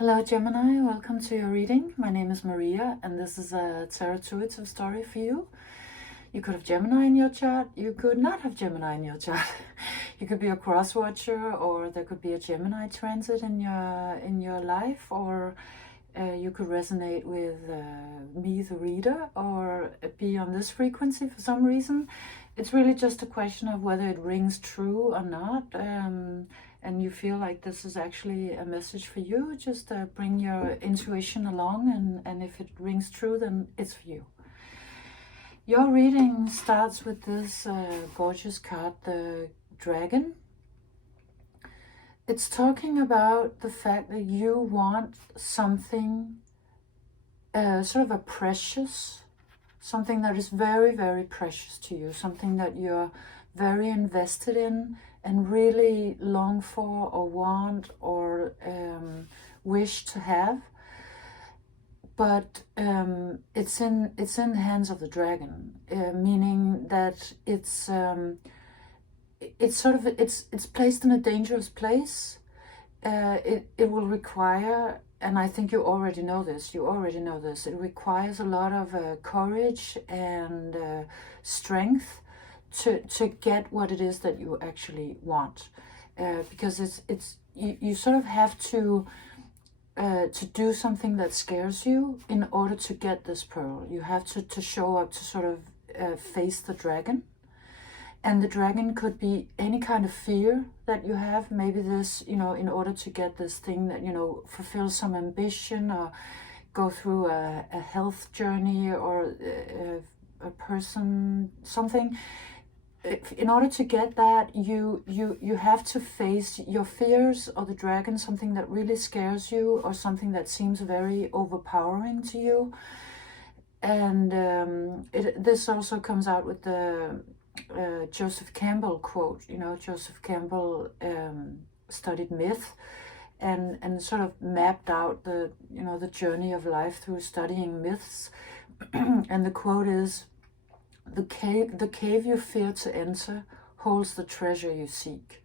Hello Gemini, welcome to your reading. My name is Maria and this is a tarot-intuitive story for you. You could have Gemini in your chart, you could not have Gemini in your chart. You could be a cross-watcher, or there could be a Gemini transit in your life, or you could resonate with me, the reader, or be on this frequency for some reason. It's really just a question of whether it rings true or not. And you feel like this is actually a message for you, just bring your intuition along, and if it rings true, then it's for you. Your reading starts with this gorgeous card, the Dragon. It's talking about the fact that you want something, sort of a precious, something that is very, very precious to you, something that you're very invested in and really long for or want or wish to have, but it's in the hands of the dragon, meaning that it's placed in a dangerous place. It will require, and I think you already know this, it requires a lot of courage and strength to get what it is that you actually want, because you sort of have to do something that scares you in order to get this pearl. You have to show up, to sort of face the dragon. And the dragon could be any kind of fear that you have. Maybe this, in order to get this thing that, fulfill some ambition, or go through a health journey, or a person, something. In order to get that, you have to face your fears, or the dragon, something that really scares you, or something that seems very overpowering to you. And this also comes out with the Joseph Campbell quote. Joseph Campbell studied myth and sort of mapped out the journey of life through studying myths. And the quote is, the cave you fear to enter holds the treasure you seek.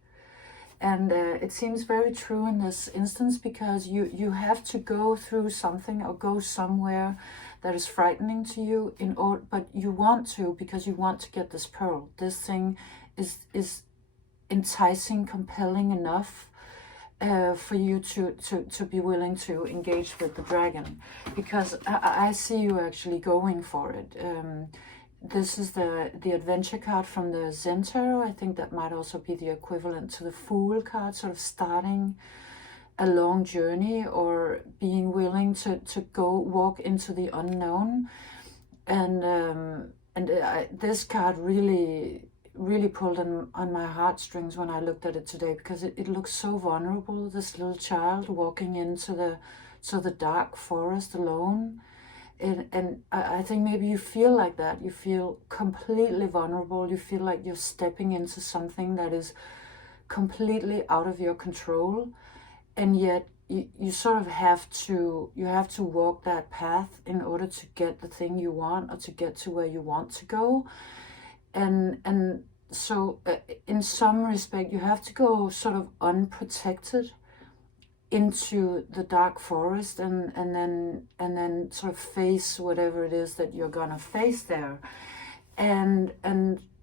And it seems very true in this instance, because you have to go through something or go somewhere that is frightening to you, but you want to, because you want to get this pearl. This thing is enticing, compelling enough for you to be willing to engage with the dragon, because I see you actually going for it. This is the adventure card from the Zen Tarot. I think that might also be the equivalent to the Fool card, sort of starting a long journey, or being willing to go walk into the unknown. And this card really pulled on my heartstrings when I looked at it today, because it looks so vulnerable. This little child walking into the dark forest alone. And I think maybe you feel like that. You feel completely vulnerable. You feel like you're stepping into something that is completely out of your control. And yet you sort of have to walk that path in order to get the thing you want, or to get to where you want to go. And so in some respect, you have to go sort of unprotected into the dark forest, and then sort of face whatever it is that you're gonna face there. And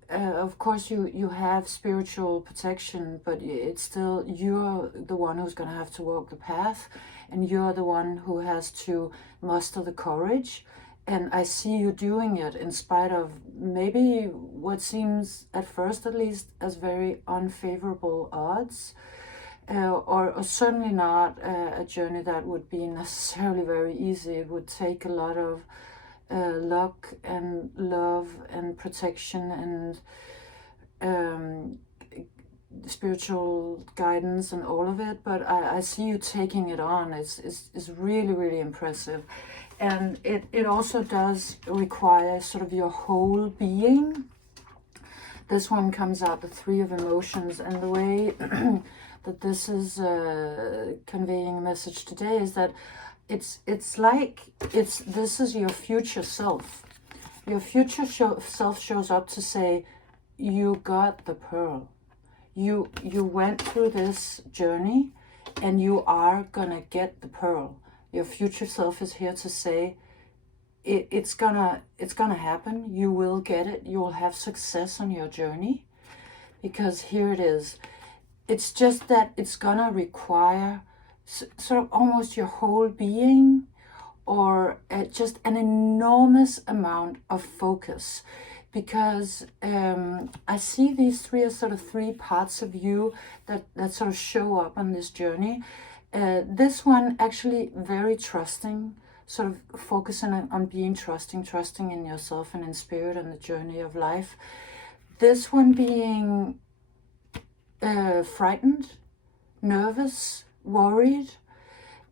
of course you have spiritual protection, but it's still, you're the one who's gonna have to walk the path, and you're the one who has to muster the courage. And I see you doing it in spite of maybe what seems, at first at least, as very unfavorable odds. Or certainly not a journey that would be necessarily very easy. It would take a lot of luck and love and protection and spiritual guidance and all of it. But I see you taking it on. It's really, really impressive. And it also does require sort of your whole being. This one comes out, the Three of Emotions, and the way that this is conveying a message today is that this is your future self. Your future self shows up to say, you got the pearl. You went through this journey, and you are gonna get the pearl. Your future self is here to say, it's gonna happen. You will get it. You will have success on your journey, because here it is. It's just that it's gonna require sort of almost your whole being, or just an enormous amount of focus, because I see these three as sort of three parts of you that sort of show up on this journey. This one actually very trusting, sort of focusing on being trusting in yourself and in spirit and the journey of life. This one being frightened, nervous, worried,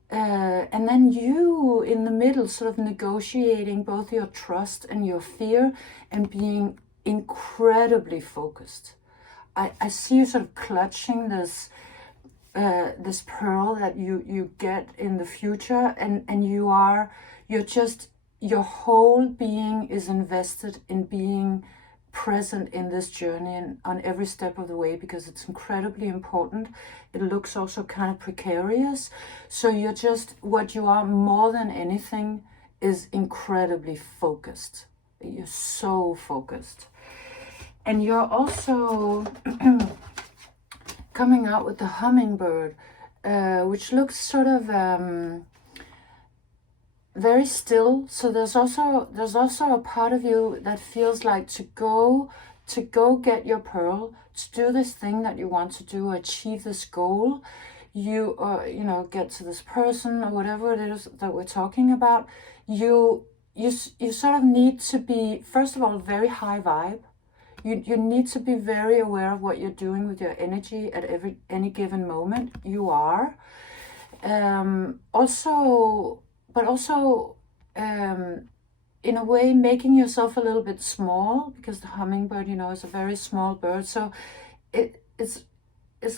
and then you in the middle, sort of negotiating both your trust and your fear, and being incredibly focused. I see you sort of clutching this this pearl that you get in the future, and your whole being is invested in being present in this journey and on every step of the way, because it's incredibly important. It looks also kind of precarious. So you're just, what you are more than anything is incredibly focused. You're so focused. And you're also coming out with the hummingbird, which looks sort of very still. So there's also a part of you that feels like to go get your pearl, to do this thing that you want to do, achieve this goal, you get to this person or whatever it is that we're talking about. You sort of need to be, first of all, very high vibe. You need to be very aware of what you're doing with your energy at any given moment. You are also in a way making yourself a little bit small, because the hummingbird, is a very small bird. So it's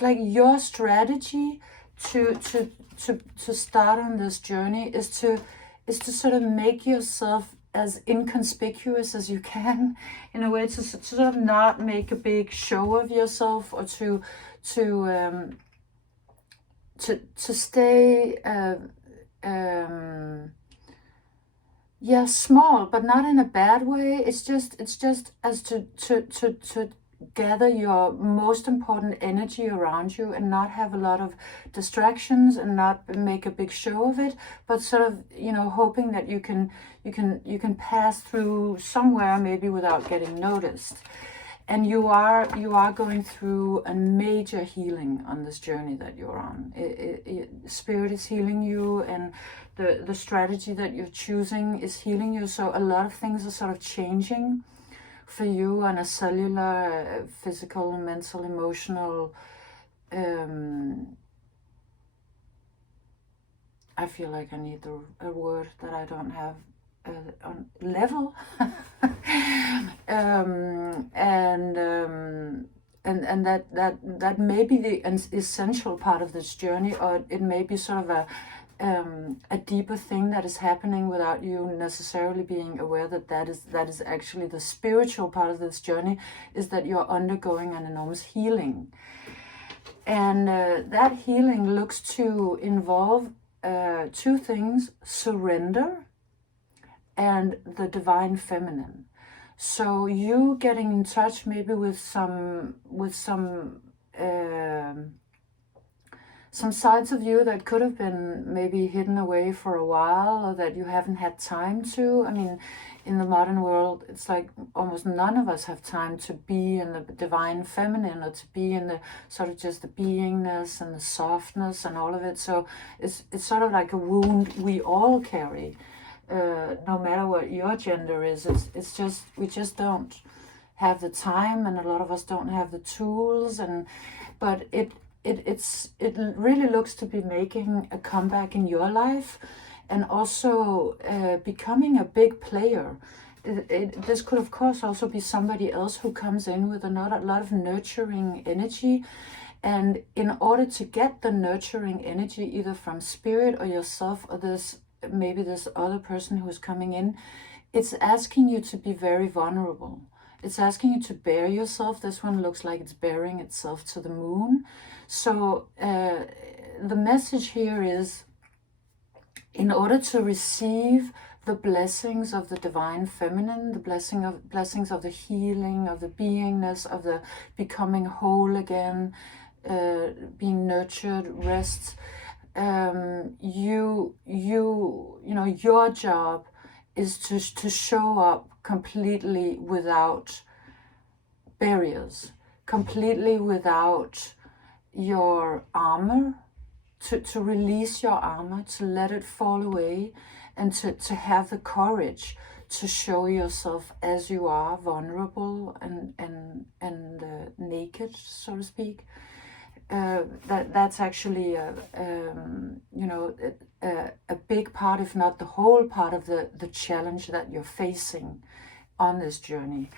like your strategy to start on this journey is to sort of make yourself as inconspicuous as you can, in a way, to sort of not make a big show of yourself, or to stay small, but not in a bad way. It's just as to gather your most important energy around you, and not have a lot of distractions, and not make a big show of it, but sort of hoping that you can pass through somewhere, maybe without getting noticed. And you are going through a major healing on this journey that you're on. Spirit is healing you, and the strategy that you're choosing is healing you. So a lot of things are sort of changing for you on a cellular, physical, mental, emotional. I feel like I need a word that I don't have. On level. And that may be the essential part of this journey, or it may be sort of a deeper thing that is happening without you necessarily being aware that is actually the spiritual part of this journey, is that you're undergoing an enormous healing. And that healing looks to involve two things: surrender and the divine feminine. So you getting in touch maybe with some sides of you that could have been maybe hidden away for a while, or that you haven't had time to. I mean, in the modern world, it's like almost none of us have time to be in the divine feminine, or to be in the sort of just the beingness and the softness and all of it. So it's sort of like a wound we all carry. No matter what your gender is, it's just, we just don't have the time, and a lot of us don't have the tools, but it really looks to be making a comeback in your life, and also becoming a big player. This could of course also be somebody else who comes in with a lot of nurturing energy, and in order to get the nurturing energy either from spirit or yourself, or maybe this other person who is coming in, it's asking you to be very vulnerable. It's asking you to bare yourself. This one looks like it's baring itself to the moon. So the message here is, in order to receive the blessings of the divine feminine, the blessings of the healing, of the beingness, of the becoming whole again, being nurtured, rest, you know, your job is to show up completely without barriers, completely without your armor, to release your armor, to let it fall away, and to have the courage to show yourself as you are, vulnerable and naked, so to speak. That's actually you know, a big part, if not the whole part of the challenge that you're facing on this journey.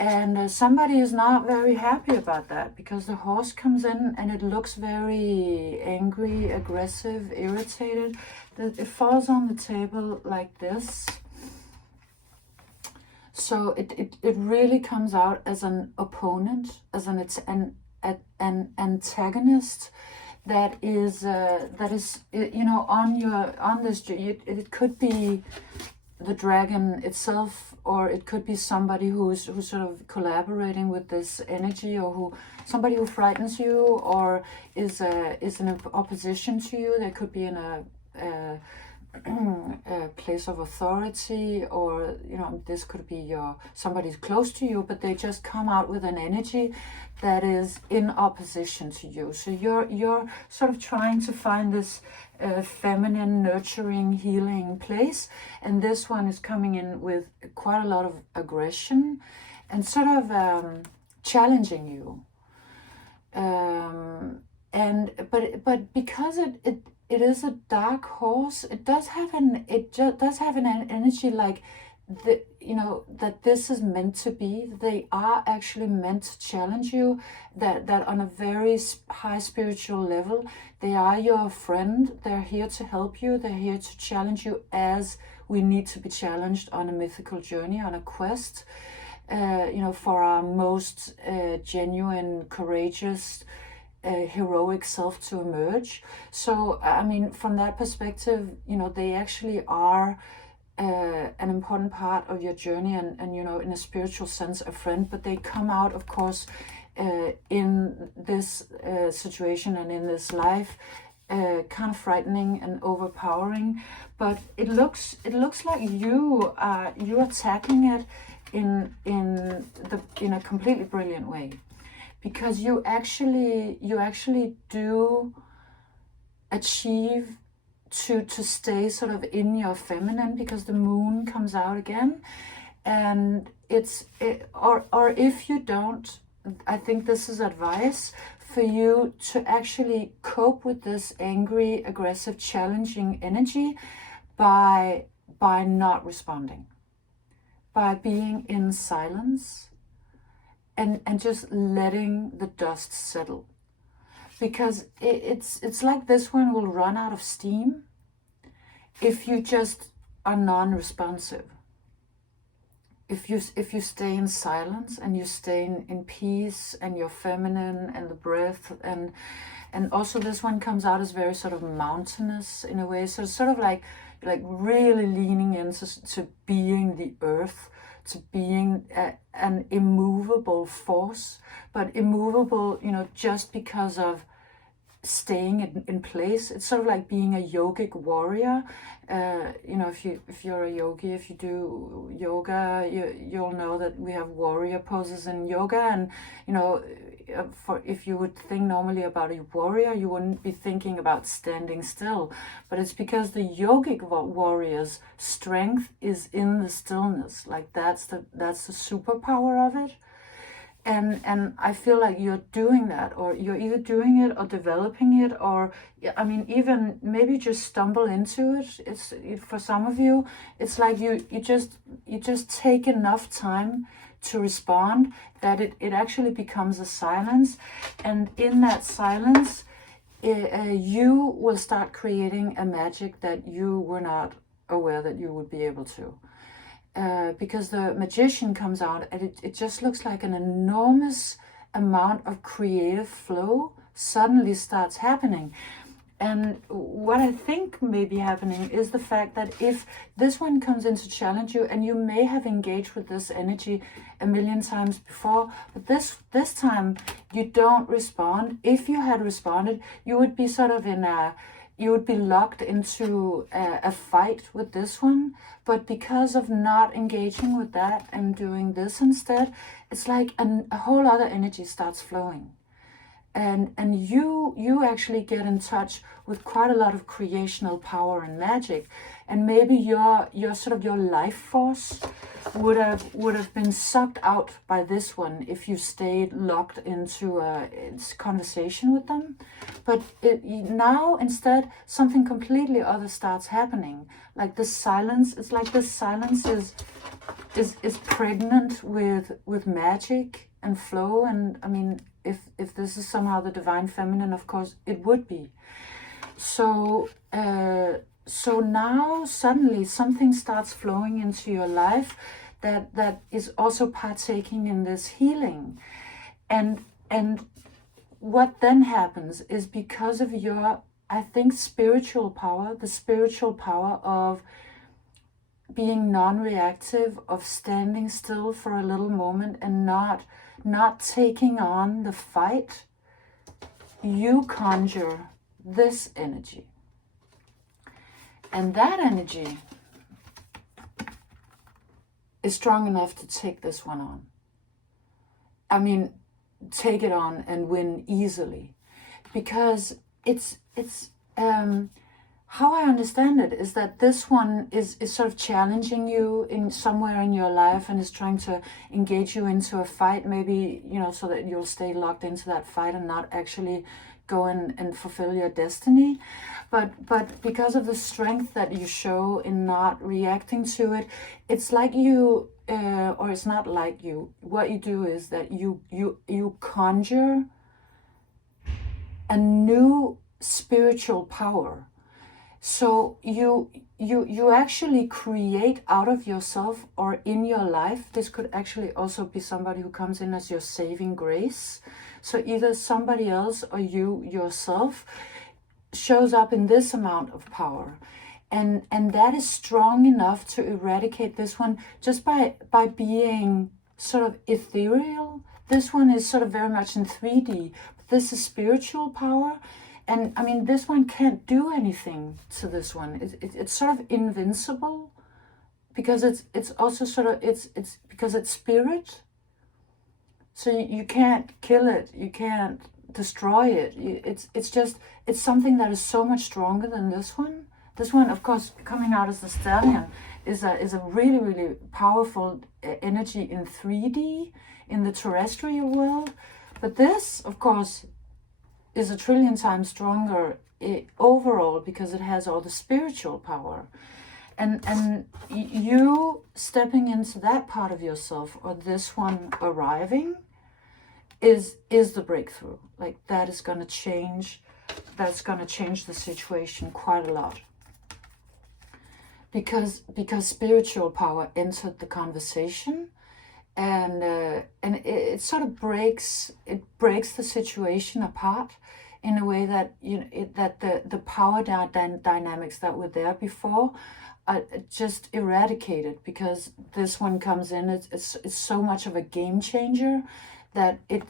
And somebody is not very happy about that, because the horse comes in and it looks very angry, aggressive, irritated. It falls on the table like this. So it really comes out as an opponent, as an antagonist that is you know, on this. It could be the dragon itself, or it could be somebody who's sort of collaborating with this energy, or somebody who frightens you, or is in opposition to you. They could be in a place of authority, or, you know, this could be somebody's close to you, but they just come out with an energy that is in opposition to you. So you're sort of trying to find this feminine, nurturing, healing place, and this one is coming in with quite a lot of aggression and sort of challenging you. But because it is a dark horse, it does have an energy like, you know, that this is meant to be. They are actually meant to challenge you, that on a very high spiritual level, they are your friend. They're here to help you. They're here to challenge you, as we need to be challenged on a mythical journey, on a quest, you know, for our most genuine, courageous, heroic self to emerge. So, I mean, from that perspective, you know, they actually are an important part of your journey, and you know, in a spiritual sense, a friend. But they come out, of course, in this situation and in this life, kind of frightening and overpowering. But it looks like you are tackling it in a completely brilliant way, because you actually do achieve to stay sort of in your feminine, because the moon comes out again. And or if you don't, I think this is advice for you to actually cope with this angry, aggressive, challenging energy by not responding, by being in silence and just letting the dust settle. Because it's like this one will run out of steam if you just are non-responsive. If you stay in silence and you stay in peace and you're feminine and the breath, and also this one comes out as very sort of mountainous in a way, so it's sort of like really leaning into being the earth, to being an immovable force, but immovable, you know, just because of staying in place. It's sort of like being a yogic warrior. You know, if you're a yogi, if you do yoga, you'll know that we have warrior poses in yoga. And you know, if you would think normally about a warrior, you wouldn't be thinking about standing still. But it's because the yogic warrior's strength is in the stillness. Like that's the superpower of it. And I feel like you're doing that, or you're either doing it or developing it, or I mean, even maybe just stumble into it. For some of you, it's like you just take enough time to respond that it actually becomes a silence, and in that silence, you will start creating a magic that you were not aware that you would be able to. Because the magician comes out and it just looks like an enormous amount of creative flow suddenly starts happening. And what I think may be happening is the fact that if this one comes in to challenge you, and you may have engaged with this energy a million times before, but this time you don't respond. If you had responded, you would be sort of you would be locked into a fight with this one. But because of not engaging with that and doing this instead, it's like a whole other energy starts flowing. And you actually get in touch with quite a lot of creational power and magic, and maybe your sort of your life force would have been sucked out by this one if you stayed locked into a conversation with them. But now instead something completely other starts happening. Like the silence, it's like the silence is pregnant with magic and flow. And I mean, if this is somehow the divine feminine, of course it would be. So so now suddenly something starts flowing into your life that is also partaking in this healing. And what then happens is, because of your, I think, spiritual power, the spiritual power of being non-reactive, of standing still for a little moment and not taking on the fight, you conjure this energy. And that energy is strong enough to take this one on. I mean, take it on and win easily. Because it's how I understand it is that this one is sort of challenging you in somewhere in your life and is trying to engage you into a fight, maybe, so that you'll stay locked into that fight and not actually go and fulfill your destiny. But because of the strength that you show in not reacting to it, it's like you, or it's not like you. What you do is that you conjure a new spiritual power. So you actually create out of yourself or in your life. This could actually also be somebody who comes in as your saving grace. So either somebody else or you yourself shows up in this amount of power. And that is strong enough to eradicate this one just by being sort of ethereal. This one is sort of very much in 3D. But this is spiritual power. And I mean, this one can't do anything to this one. It's sort of invincible, because it's also sort of, it's because it's spirit. So you can't kill it, you can't destroy it. It's something that is so much stronger than this one. This one, of course, coming out as the stallion, is a really, really powerful energy in 3D, in the terrestrial world. But this, of course, is a trillion times stronger overall, because it has all the spiritual power. And you stepping into that part of yourself, or this one arriving, is the breakthrough. Like, that is going to change, that's going to change the situation quite a lot. Because spiritual power entered the conversation, and it sort of breaks the situation apart in a way that that the power dynamics that were there before are just eradicated, because this one comes in. It's so much of a game changer that it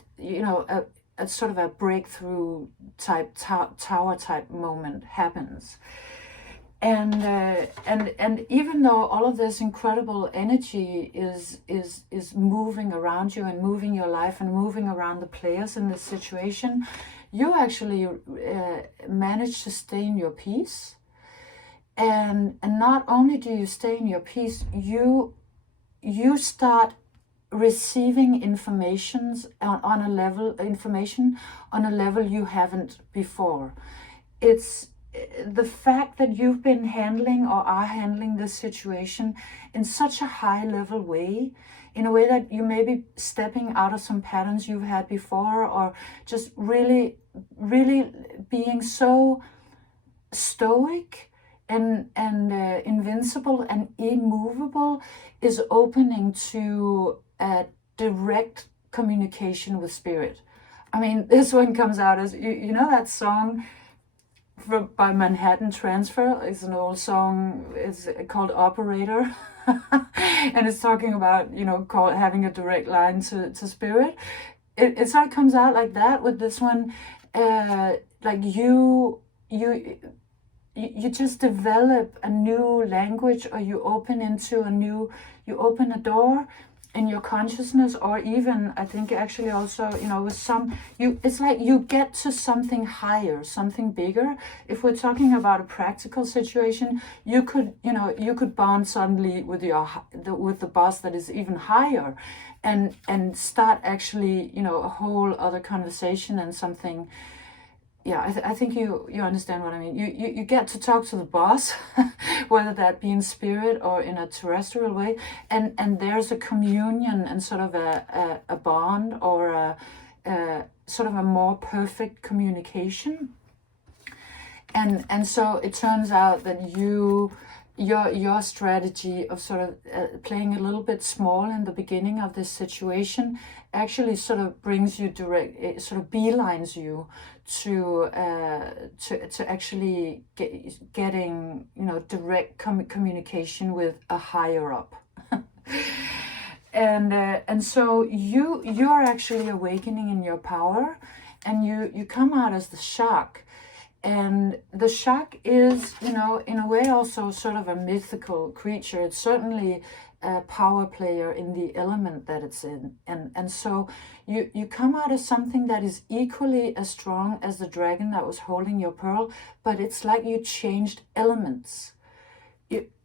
a sort of a breakthrough type tower type moment happens. And even though all of this incredible energy is moving around you and moving your life and moving around the players in this situation, you actually manage to stay in your peace. And not only do you stay in your peace, you start receiving information on a level you haven't before. It's the fact that you've been handling or are handling this situation in such a high level way, in a way that you may be stepping out of some patterns you've had before, or just really, really being so stoic and invincible and immovable, is opening to a direct communication with spirit. I mean, this one comes out as, you know that song by Manhattan Transfer. It's an old song. It's called Operator. And it's talking about, you know, having a direct line to spirit. It sort of comes out like that with this one. Like you just develop a new language, or you open a door in your consciousness, or even, I think actually also, you know, with it's like you get to something higher, something bigger. If we're talking about a practical situation, you could bond suddenly with with the boss that is even higher, and start actually, you know, a whole other conversation and something. Yeah, I think you understand what I mean. You get to talk to the boss, whether that be in spirit or in a terrestrial way, and there's a communion and sort of a bond, or a sort of a more perfect communication. And so it turns out that your strategy of sort of playing a little bit small in the beginning of this situation actually sort of brings you direct, it sort of beelines you to actually getting, you know, direct communication with a higher up. And so you're actually awakening in your power, and you come out as the shark. And the shark is, you know, in a way also sort of a mythical creature. It's certainly a power player in the element that it's in. And so you come out as something that is equally as strong as the dragon that was holding your pearl, but it's like you changed elements.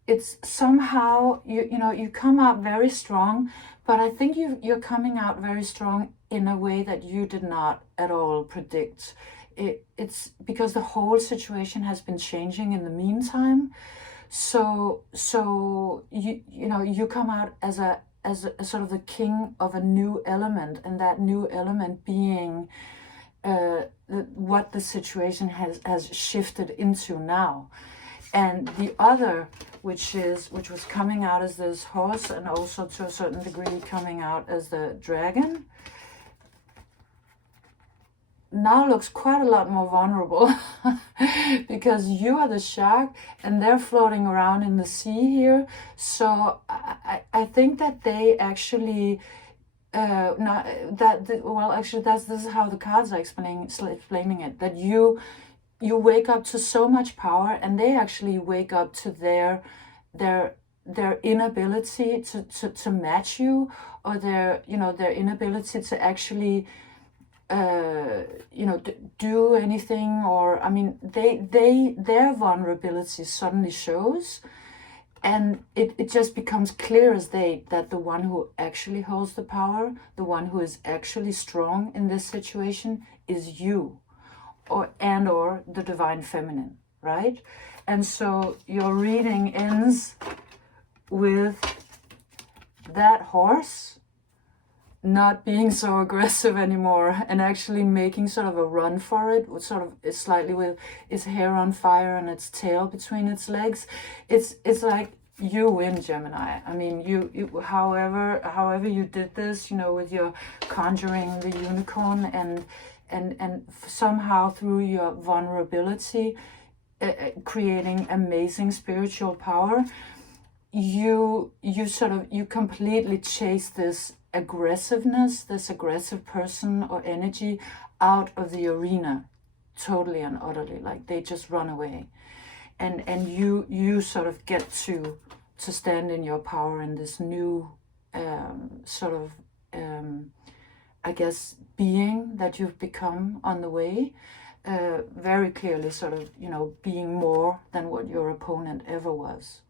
It's somehow, you know, you come out very strong, but I think you're coming out very strong in a way that you did not at all predict. It's because the whole situation has been changing in the meantime. So you know, you come out as a sort of the king of a new element, and that new element being what the situation has shifted into now. And the other, which was coming out as this horse, and also to a certain degree coming out as the dragon, now looks quite a lot more vulnerable because you are the shark and they're floating around in the sea here. So I think that they actually this is how the cards are explaining it, that you wake up to so much power, and they actually wake up to their inability to match you, or their inability to actually do anything. Or I mean, their vulnerability suddenly shows, and it just becomes clear as day that the one who actually holds the power, the one who is actually strong in this situation, is you, or the divine feminine, right? And so your reading ends with that horse not being so aggressive anymore, and actually making sort of a run for it, with sort of slightly with its hair on fire and its tail between its legs. It's like you win, Gemini. I mean, you however you did this, you know, with your conjuring the unicorn, and somehow through your vulnerability, creating amazing spiritual power, you completely chase this aggressiveness, this aggressive person or energy out of the arena, totally and utterly. Like, they just run away, and you sort of get to stand in your power in this new I guess, being that you've become on the way, very clearly sort of, you know, being more than what your opponent ever was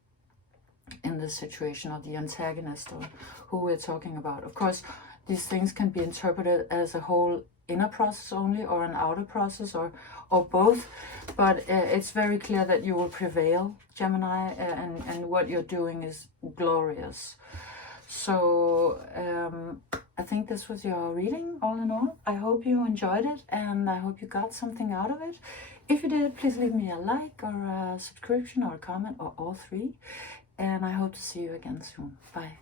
in this situation, or the antagonist, or who we're talking about. Of course, these things can be interpreted as a whole inner process only, or an outer process, or both, but it's very clear that you will prevail, Gemini, and what you're doing is glorious. So I think this was your reading, all in all. I hope you enjoyed it, and I hope you got something out of it. If you did, please leave me a like, or a subscription, or a comment, or all three. And I hope to see you again soon. Bye.